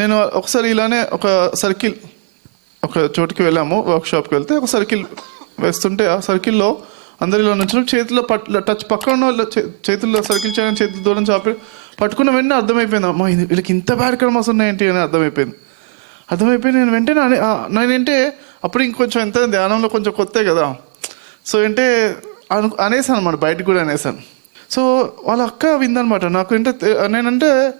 నేను ఒకసారి ఇలానే ఒక సర్కిల్ ఒక చోటుకి వెళ్ళాము వర్క్ షాప్కి వెళ్తే ఒక సర్కిల్ వేస్తుంటే ఆ సర్కిల్లో అందరు ఇలా నుంచి చేతిలో పట్ టచ్ పక్కన చే- చేతుల్లో సర్కిల్ చేయడం చేతుల దూరం చాపి పట్టుకున్న వెంటనే అర్థమైపోయింది అమ్మా ఇది వీళ్ళకి ఇంత బ్యాడ్ కర్మస్ ఉన్నాయేంటి అని అర్థమైపోయింది. అర్థమైపోయి నేను వెంటనే నేనంటే అప్పుడు ఇంకొంచెం ఎంత ధ్యానంలో కొంచెం కొత్తే కదా. సో అంటే అను అనేసాను అనమాట బయటకు కూడా అనేసాను. సో వాళ్ళ అక్క విందనమాట నాకు ఏంటంటే నేనంటే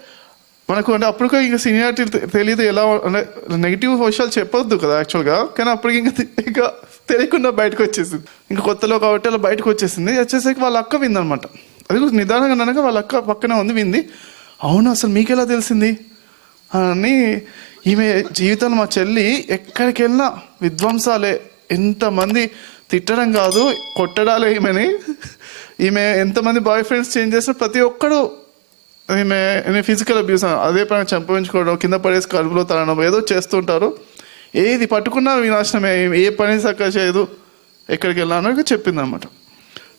మనకు అంటే అప్పటికో ఇంకా సీనియారిటీ తెలియదు ఎలా అంటే నెగిటివ్ విషయాలు చెప్పొద్దు కదా యాక్చువల్గా కానీ అప్పటికి ఇంకా ఇంకా తెలియకుండా బయటకు వచ్చేసింది. ఇంకా కొత్తలో కాబట్టి అలా బయటకు వచ్చేసింది. వచ్చేసరికి వాళ్ళ అక్క విందనమాట. అది నిదానంగా అనగా వాళ్ళ అక్క పక్కనే ఉంది వింది. అవును అసలు మీకెలా తెలిసింది? అని ఈమె జీవితంలో మా చెల్లి ఎక్కడికి వెళ్ళినా విధ్వంసాలే. ఎంతమంది తిట్టడం కాదు కొట్టడాలే ఈమెని. ఈమె ఎంతమంది బాయ్ ఫ్రెండ్స్ చేంజ్ చేస్తే ప్రతి ఒక్కడు నేను ఫిజికల్ అబ్యూస్ అదే పని చంపించుకోవడం కింద పడేసి కడుపులో తనడం ఏదో చేస్తుంటారు. ఏది పట్టుకున్నా వినాశనమే. ఏ పని సక్క చేయదు. ఎక్కడికి వెళ్ళానో చెప్పింది అనమాట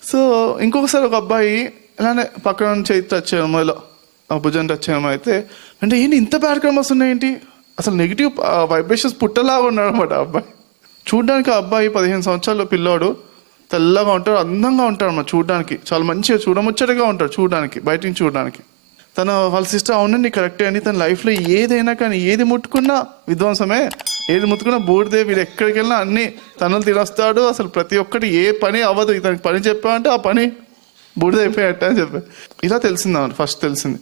సో ఇంకొకసారి ఒక అబ్బాయి ఇలానే పక్కన నుంచి చేయి టచ్ చేయడం ఇలా ఆ భుజం టచ్ చేయడం అయితే అంటే ఏంటి ఇంత బ్యాడ్ కర్మస్ ఉన్నాయేంటి? అసలు నెగిటివ్ వైబ్రేషన్స్ పుట్టలాగా ఉన్నాడు అనమాట అబ్బాయి. చూడడానికి ఆ అబ్బాయి పదిహేను సంవత్సరాల పిల్లోడు. తెల్లగా ఉంటాడు అందంగా ఉంటాడు అన్నమాట చూడడానికి. చాలా మంచిగా చూడముచ్చటగా ఉంటాడు చూడడానికి బయట నుంచి చూడడానికి. తన వాళ్ళ సిస్టర్ అవునండి కరెక్టే అని తన లైఫ్లో ఏదైనా కానీ ఏది ముట్టుకున్నా విధ్వంసమే. ఏది ముట్టుకున్నా బూడిదే వీడు ఎక్కడికి వెళ్ళినా అన్ని తనలు తిరస్తాడు అసలు ప్రతి ఒక్కటి ఏ పని అవ్వదు. ఇతనికి పని చెప్పామంటే ఆ పని బూడిదైపోయాట అని చెప్పి ఇలా తెలిసింది ఫస్ట్ తెలిసింది.